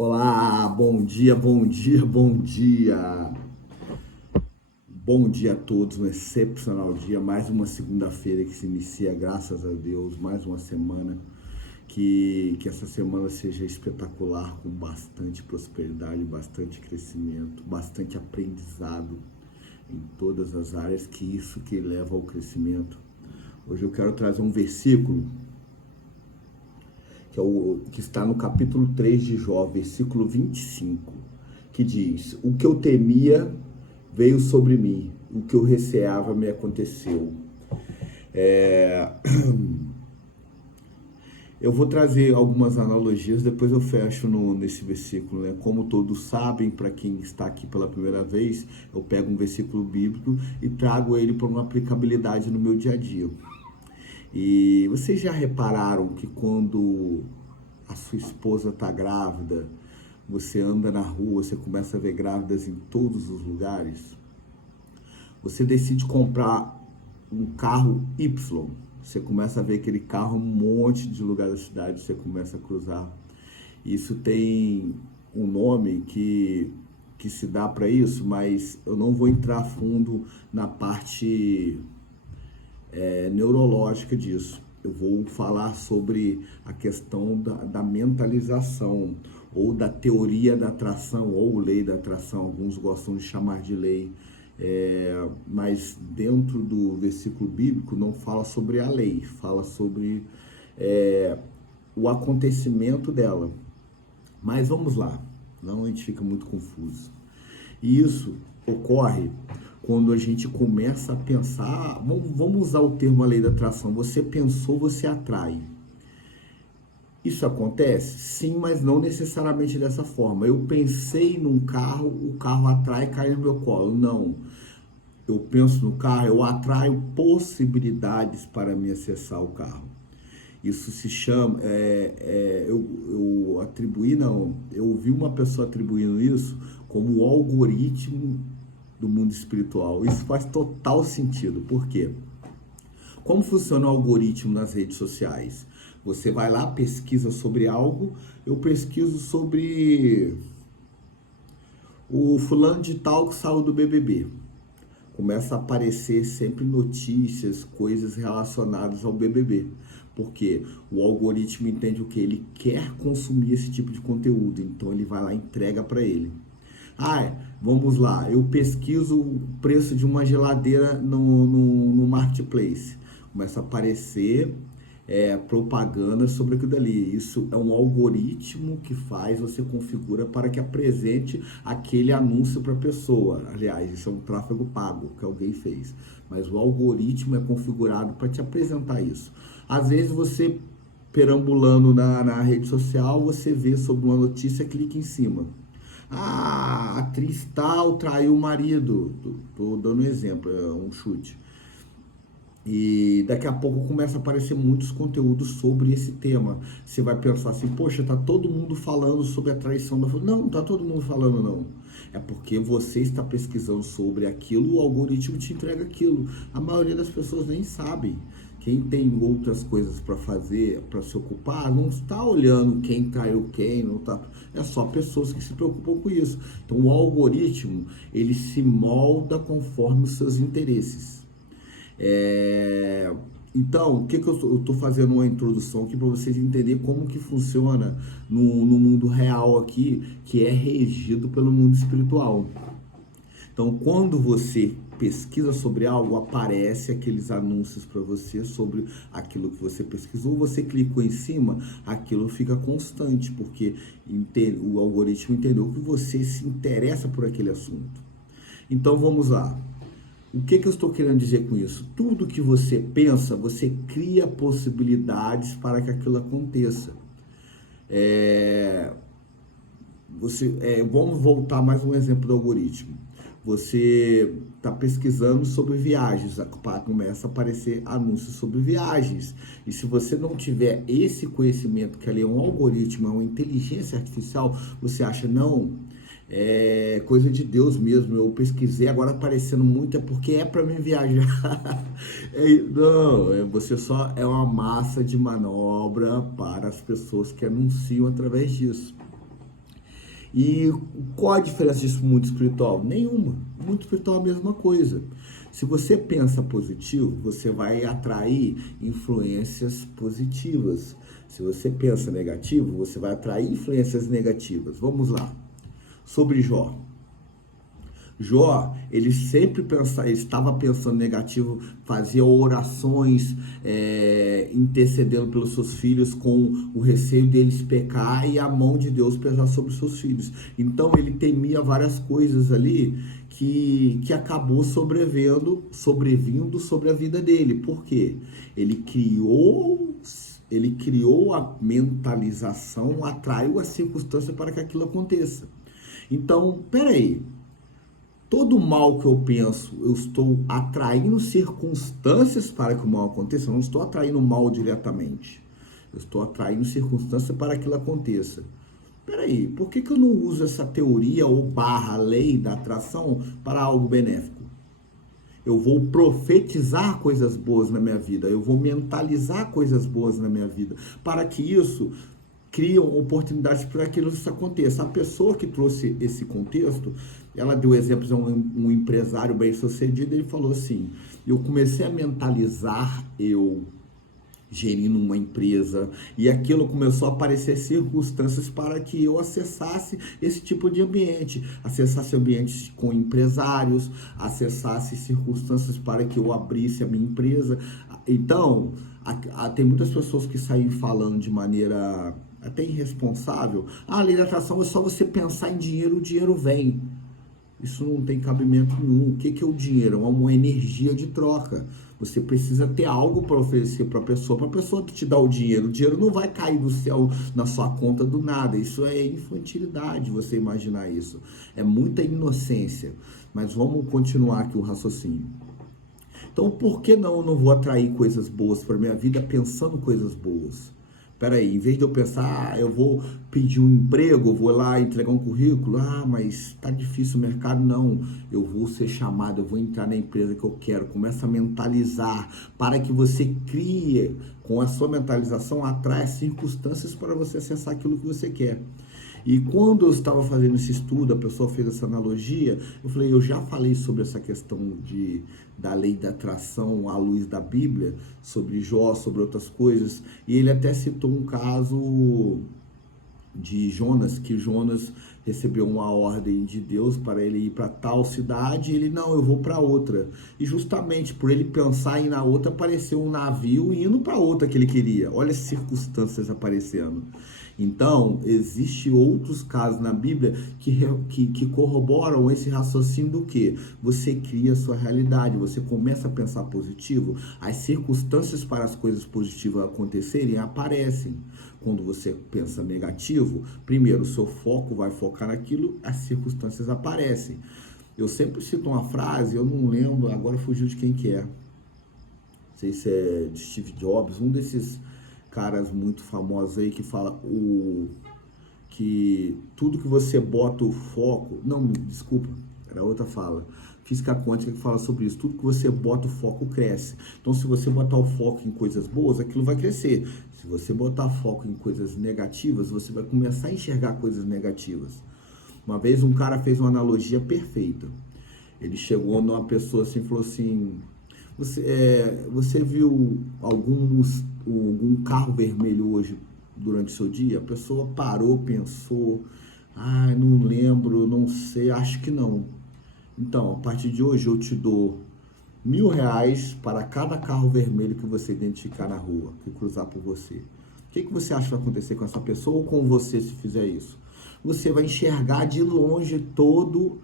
Olá, bom dia, bom dia, bom dia. Bom dia a todos, um excepcional dia, mais uma segunda-feira que se inicia, graças a Deus, mais uma semana. Que essa semana seja espetacular, com bastante prosperidade, bastante crescimento, bastante aprendizado em todas as áreas, que isso que leva ao crescimento. Hoje eu quero trazer um versículo que está no capítulo 3 de Jó, versículo 25, que diz: O que eu temia veio sobre mim, o que eu receava me aconteceu. Eu vou trazer algumas analogias, depois eu fecho nesse versículo, né? Como todos sabem, para quem está aqui pela primeira vez, eu pego um versículo bíblico e trago ele para uma aplicabilidade no meu dia a dia. E vocês já repararam que quando a sua esposa está grávida, você anda na rua, você começa a ver grávidas em todos os lugares? Você decide comprar um carro Y, você começa a ver aquele carro em um monte de lugar da cidade, você começa a cruzar. Isso tem um nome que se dá para isso, mas eu não vou entrar a fundo na parte neurológica disso. Eu vou falar sobre a questão da mentalização, ou da teoria da atração, ou lei da atração, alguns gostam de chamar de lei. Mas dentro do versículo bíblico não fala sobre a lei, fala sobre o acontecimento dela. Mas vamos lá, não a gente fica muito confuso. E isso ocorre quando a gente começa a pensar, vamos usar o termo a lei da atração, você pensou, você atrai. Isso acontece? Sim, mas não necessariamente dessa forma. Eu pensei num carro, o carro atrai e cai no meu colo. Não. Eu penso no carro, eu atraio possibilidades para me acessar o carro. Isso se chama, eu atribuí, não, eu ouvi uma pessoa atribuindo isso como o algoritmo do mundo espiritual. Isso faz total sentido. Por quê? Como funciona o algoritmo nas redes sociais? Você vai lá, pesquisa sobre algo, eu pesquiso sobre o fulano de tal que saiu do BBB. Começa a aparecer sempre notícias, coisas relacionadas ao BBB. Porque o algoritmo entende o que? Ele quer consumir esse tipo de conteúdo, então ele vai lá e entrega para ele. Vamos lá, eu pesquiso o preço de uma geladeira no marketplace. Começa a aparecer propaganda sobre aquilo dali. Isso é um algoritmo que faz, você configura para que apresente aquele anúncio para a pessoa. Aliás, isso é um tráfego pago que alguém fez. Mas o algoritmo é configurado para te apresentar isso. Às vezes você, perambulando na rede social, você vê sobre uma notícia, clica em cima. A atriz tal traiu o marido. Tô dando um exemplo, é um chute. E daqui a pouco começa a aparecer muitos conteúdos sobre esse tema. Você vai pensar assim, poxa, tá todo mundo falando sobre a traição da família. Não, não tá todo mundo falando não. É porque você está pesquisando sobre aquilo, o algoritmo te entrega aquilo. A maioria das pessoas nem sabe. Quem tem outras coisas para fazer, para se ocupar, não está olhando quem traiu quem, não tá. É só pessoas que se preocupam com isso. Então o algoritmo, ele se molda conforme os seus interesses. Então, o que eu estou fazendo uma introdução aqui para vocês entenderem como que funciona no mundo real aqui, que é regido pelo mundo espiritual. Então, quando você pesquisa sobre algo, aparece aqueles anúncios para você sobre aquilo que você pesquisou, você clicou em cima, aquilo fica constante, porque o algoritmo entendeu que você se interessa por aquele assunto. Então, vamos lá. O que eu estou querendo dizer com isso? Tudo que você pensa, você cria possibilidades para que aquilo aconteça. Vamos voltar mais um exemplo do algoritmo. Você está pesquisando sobre viagens, começa a aparecer anúncios sobre viagens. E se você não tiver esse conhecimento, que ali é um algoritmo, é uma inteligência artificial, você acha, não, é coisa de Deus mesmo, eu pesquisei, agora aparecendo muito, é porque é para mim viajar. Não, você só é uma massa de manobra para as pessoas que anunciam através disso. E qual a diferença disso pro mundo espiritual? Nenhuma. O mundo espiritual é a mesma coisa. Se você pensa positivo, você vai atrair influências positivas. Se você pensa negativo, você vai atrair influências negativas. Vamos lá. Sobre Jó. Jó, ele sempre pensava, ele estava pensando negativo, fazia orações, intercedendo pelos seus filhos com o receio deles pecar e a mão de Deus pesar sobre os seus filhos. Então ele temia várias coisas ali que acabou sobrevindo sobre a vida dele. Por quê? Ele criou a mentalização, atraiu a circunstância para que aquilo aconteça. Então, peraí. Todo mal que eu penso, eu estou atraindo circunstâncias para que o mal aconteça. Eu não estou atraindo o mal diretamente. Eu estou atraindo circunstâncias para que aquilo aconteça. Peraí, por que eu não uso essa teoria ou barra lei da atração para algo benéfico? Eu vou profetizar coisas boas na minha vida. Eu vou mentalizar coisas boas na minha vida. Para que isso criam oportunidades para que isso aconteça. A pessoa que trouxe esse contexto, ela deu exemplos a um empresário bem-sucedido, ele falou assim, eu comecei a mentalizar eu gerindo uma empresa, e aquilo começou a aparecer circunstâncias para que eu acessasse esse tipo de ambiente, acessasse ambientes com empresários, acessasse circunstâncias para que eu abrisse a minha empresa. Então, tem muitas pessoas que saem falando de maneira até irresponsável, a lei da atração é só você pensar em dinheiro, o dinheiro vem. Isso não tem cabimento nenhum. O que é o dinheiro? É uma energia de troca. Você precisa ter algo para oferecer para a pessoa te dar o dinheiro não vai cair do céu na sua conta do nada. Isso é infantilidade, você imaginar isso. É muita inocência. Mas vamos continuar aqui o raciocínio. Então, por que não eu não vou atrair coisas boas para minha vida pensando coisas boas? Peraí, em vez de eu pensar, eu vou pedir um emprego, eu vou lá entregar um currículo, mas tá difícil o mercado, não. Eu vou ser chamado, eu vou entrar na empresa que eu quero. Começa a mentalizar para que você crie, com a sua mentalização, atrai circunstâncias para você acessar aquilo que você quer. E quando eu estava fazendo esse estudo, a pessoa fez essa analogia, eu falei, eu já falei sobre essa questão da lei da atração à luz da Bíblia, sobre Jó, sobre outras coisas, e ele até citou um caso de Jonas, que Jonas recebeu uma ordem de Deus para ele ir para tal cidade, e ele, não, eu vou para outra. E justamente por ele pensar em ir na outra, apareceu um navio indo para outra que ele queria. Olha as circunstâncias aparecendo. Então, existem outros casos na Bíblia que corroboram esse raciocínio do que? Você cria a sua realidade, você começa a pensar positivo, as circunstâncias para as coisas positivas acontecerem aparecem. Quando você pensa negativo, primeiro o seu foco vai focar naquilo, as circunstâncias aparecem. Eu sempre cito uma frase, eu não lembro, agora fugiu de quem que é. Não sei se é de Steve Jobs, um desses caras muito famosos aí que fala que tudo que você bota o foco... Não, desculpa, era outra fala. Física quântica que fala sobre isso. Tudo que você bota o foco cresce. Então, se você botar o foco em coisas boas, aquilo vai crescer. Se você botar foco em coisas negativas, você vai começar a enxergar coisas negativas. Uma vez um cara fez uma analogia perfeita. Ele chegou numa pessoa assim e falou assim... Você viu algum carro vermelho hoje durante o seu dia? A pessoa parou, pensou, não lembro, não sei, acho que não. Então, a partir de hoje eu te dou R$1.000 para cada carro vermelho que você identificar na rua, que cruzar por você. O que você acha que vai acontecer com essa pessoa ou com você se fizer isso? Você vai enxergar de longe todo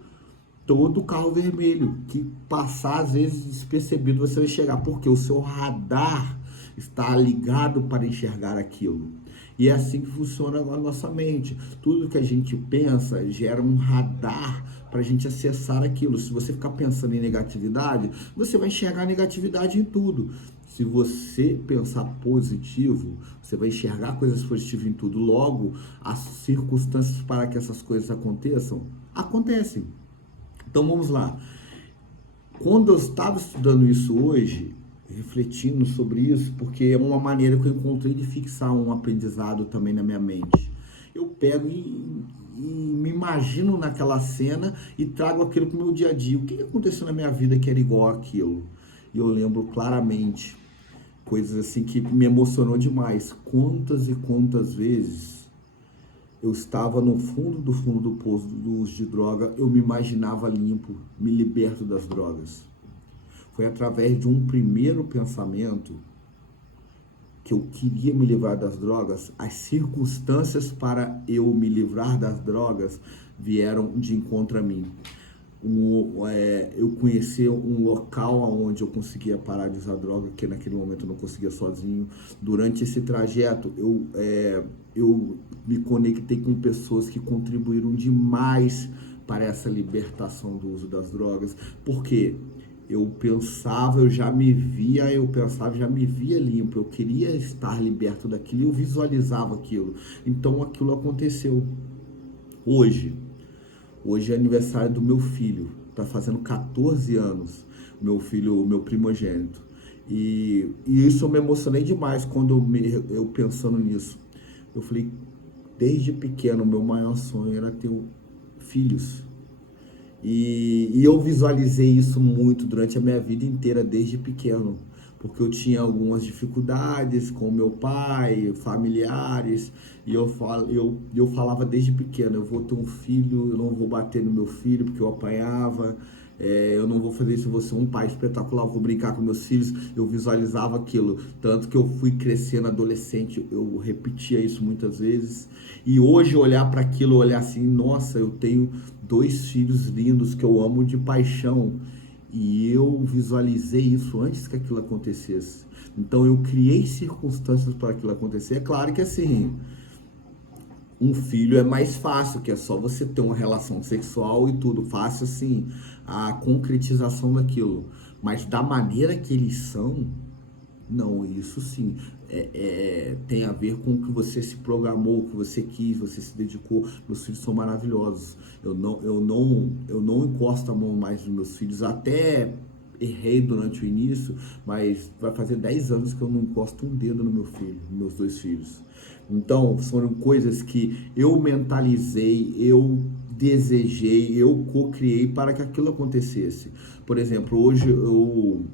carro vermelho, que passar às vezes despercebido você vai enxergar, porque o seu radar está ligado para enxergar aquilo. E é assim que funciona a nossa mente. Tudo que a gente pensa gera um radar para a gente acessar aquilo. Se você ficar pensando em negatividade, você vai enxergar negatividade em tudo. Se você pensar positivo, você vai enxergar coisas positivas em tudo. Logo, as circunstâncias para que essas coisas aconteçam, acontecem. Então vamos lá. Quando eu estava estudando isso hoje, refletindo sobre isso, porque é uma maneira que eu encontrei de fixar um aprendizado também na minha mente. Eu pego e me imagino naquela cena e trago aquilo para o meu dia a dia. O que aconteceu na minha vida que era igual àquilo? E eu lembro claramente coisas assim que me emocionou demais. Quantas e quantas vezes eu estava no fundo do poço do uso de droga, eu me imaginava limpo, me liberto das drogas. Foi através de um primeiro pensamento que eu queria me livrar das drogas, as circunstâncias para eu me livrar das drogas vieram de encontro a mim. Eu conheci um local onde eu conseguia parar de usar droga, que naquele momento eu não conseguia sozinho. Durante esse trajeto, eu me conectei com pessoas que contribuíram demais para essa libertação do uso das drogas. Por quê? Eu já me via limpo, eu queria estar liberto daquilo, eu visualizava aquilo. Então aquilo aconteceu. Hoje é aniversário do meu filho, tá fazendo 14 anos, meu filho, meu primogênito. E isso eu me emocionei demais quando eu pensando nisso. Eu falei, desde pequeno, o meu maior sonho era ter filhos. E eu visualizei isso muito durante a minha vida inteira, desde pequeno, porque eu tinha algumas dificuldades com meu pai, familiares, e eu falava desde pequeno, eu vou ter um filho, eu não vou bater no meu filho porque eu apanhava, eu não vou fazer isso, eu vou ser um pai espetacular, eu vou brincar com meus filhos. Eu visualizava aquilo, tanto que eu fui crescendo adolescente, eu repetia isso muitas vezes, e hoje olhar para aquilo, olhar assim, nossa, eu tenho 2 filhos lindos que eu amo de paixão, e eu visualizei isso antes que aquilo acontecesse. Então eu criei circunstâncias para aquilo acontecer. É claro que assim, um filho é mais fácil, que é só você ter uma relação sexual e tudo, fácil assim, a concretização daquilo. Mas da maneira que eles são, não, isso sim, tem a ver com o que você se programou, o que você quis, você se dedicou. Meus filhos são maravilhosos. Eu não encosto a mão mais nos meus filhos, até errei durante o início, mas vai fazer 10 anos que eu não encosto um dedo no meu filho, nos meus 2 filhos. Então, foram coisas que eu mentalizei, eu desejei, eu co-criei para que aquilo acontecesse. Por exemplo, hoje eu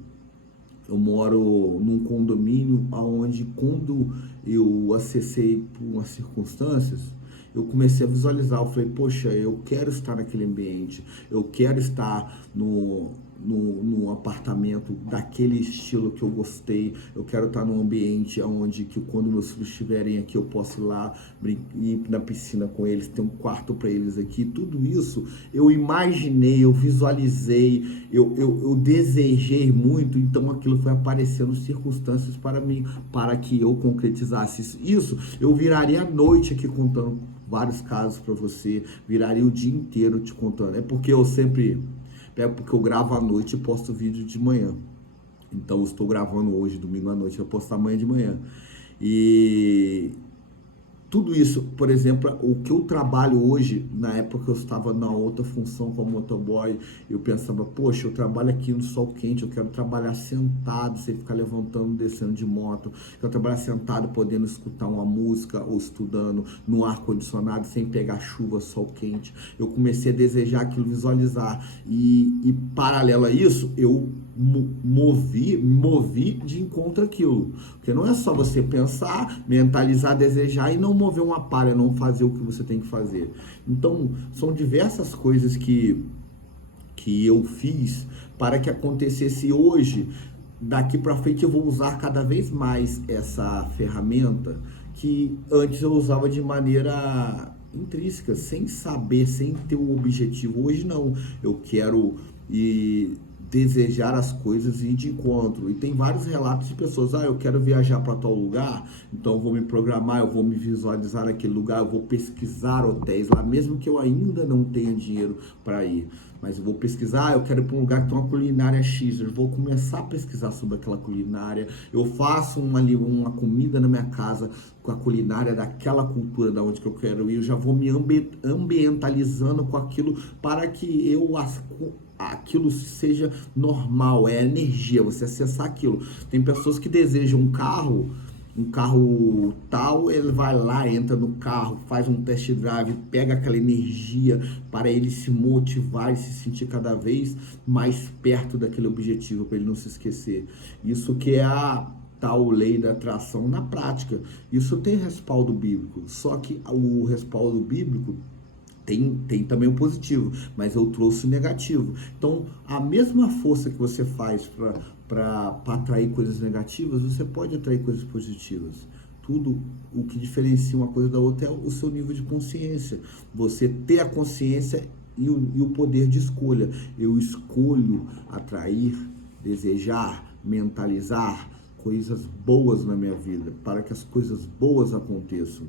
moro num condomínio onde, quando eu acessei por umas circunstâncias, eu comecei a visualizar. Eu falei, poxa, eu quero estar naquele ambiente, eu quero estar num apartamento daquele estilo que eu gostei, eu quero estar num ambiente onde que quando meus filhos estiverem aqui eu posso ir lá ir na piscina com eles, ter um quarto para eles aqui. Tudo isso eu imaginei, eu visualizei, eu desejei muito. Então aquilo foi aparecendo circunstâncias para mim, para que eu concretizasse isso. Eu viraria a noite aqui contando vários casos para você, viraria o dia inteiro te contando. É porque eu gravo à noite e posto vídeo de manhã. Então eu estou gravando hoje, domingo à noite, eu posto amanhã de manhã. E tudo isso, por exemplo, o que eu trabalho hoje, na época eu estava na outra função como motoboy, eu pensava, poxa, eu trabalho aqui no sol quente, eu quero trabalhar sentado, sem ficar levantando, descendo de moto, eu quero trabalhar sentado, podendo escutar uma música ou estudando no ar-condicionado, sem pegar chuva, sol quente. Eu comecei a desejar aquilo, visualizar, e paralelo a isso, eu movi de encontro àquilo, porque não é só você pensar, mentalizar, desejar e não mover uma palha, não fazer o que você tem que fazer. Então, são diversas coisas que eu fiz para que acontecesse. Hoje, daqui para frente, eu vou usar cada vez mais essa ferramenta que antes eu usava de maneira intrínseca, sem saber, sem ter um objetivo. Hoje não, eu quero desejar as coisas e ir de encontro. E tem vários relatos de pessoas, eu quero viajar para tal lugar, então eu vou me programar, eu vou me visualizar naquele lugar, eu vou pesquisar hotéis lá, mesmo que eu ainda não tenha dinheiro para ir. Mas eu vou pesquisar, eu quero ir para um lugar que tem uma culinária X, eu vou começar a pesquisar sobre aquela culinária, eu faço uma comida na minha casa com a culinária daquela cultura da onde que eu quero ir, eu já vou me ambientalizando com aquilo para que aquilo seja normal, é energia, você acessar aquilo. Tem pessoas que desejam um carro um carro tal, ele vai lá, entra no carro, faz um test drive, pega aquela energia para ele se motivar e se sentir cada vez mais perto daquele objetivo, para ele não se esquecer. Isso que é a tal lei da atração na prática. Isso tem respaldo bíblico, só que o respaldo bíblico tem também o positivo, mas eu trouxe o negativo. Então, a mesma força que você faz para atrair coisas negativas, você pode atrair coisas positivas. Tudo o que diferencia uma coisa da outra é o seu nível de consciência. Você ter a consciência e o poder de escolha. Eu escolho atrair, desejar, mentalizar coisas boas na minha vida, para que as coisas boas aconteçam.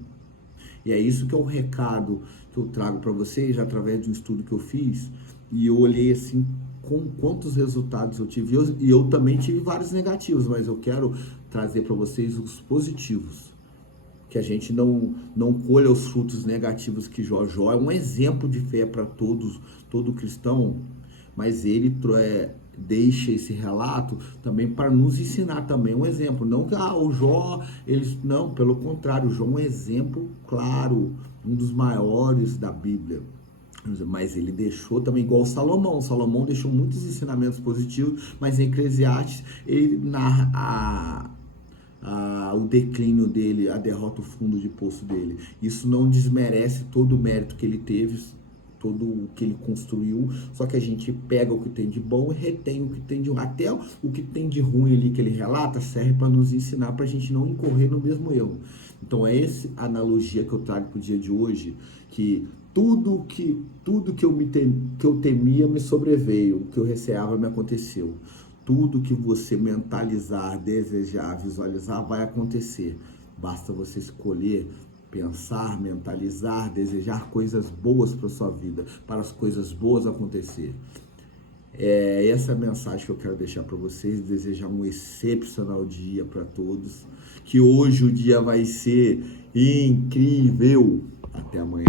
E é isso que é o recado que eu trago para vocês, através de um estudo que eu fiz, e eu olhei assim, com quantos resultados eu tive, e eu também tive vários negativos, mas eu quero trazer para vocês os positivos, que a gente não colha os frutos negativos que Jó é um exemplo de fé para todo cristão, mas ele deixa esse relato também para nos ensinar também um exemplo. Não que o Jó, não, pelo contrário, o Jó é um exemplo claro, um dos maiores da Bíblia. Mas ele deixou também, igual o Salomão deixou muitos ensinamentos positivos, mas em Eclesiastes ele narra o declínio dele, a derrota, o fundo de poço dele. Isso não desmerece todo o mérito que ele teve, todo o que ele construiu, só que a gente pega o que tem de bom e retém o que tem de ruim. Até o que tem de ruim ali que ele relata serve para nos ensinar, para a gente não incorrer no mesmo erro. Então é essa analogia que eu trago para o dia de hoje, que tudo que eu temia me sobreveio, o que eu receava me aconteceu. Tudo que você mentalizar, desejar, visualizar vai acontecer. Basta você escolher pensar, mentalizar, desejar coisas boas para sua vida, para as coisas boas acontecer. É essa a mensagem que eu quero deixar para vocês, desejar um excepcional dia para todos, que hoje o dia vai ser incrível. Até amanhã.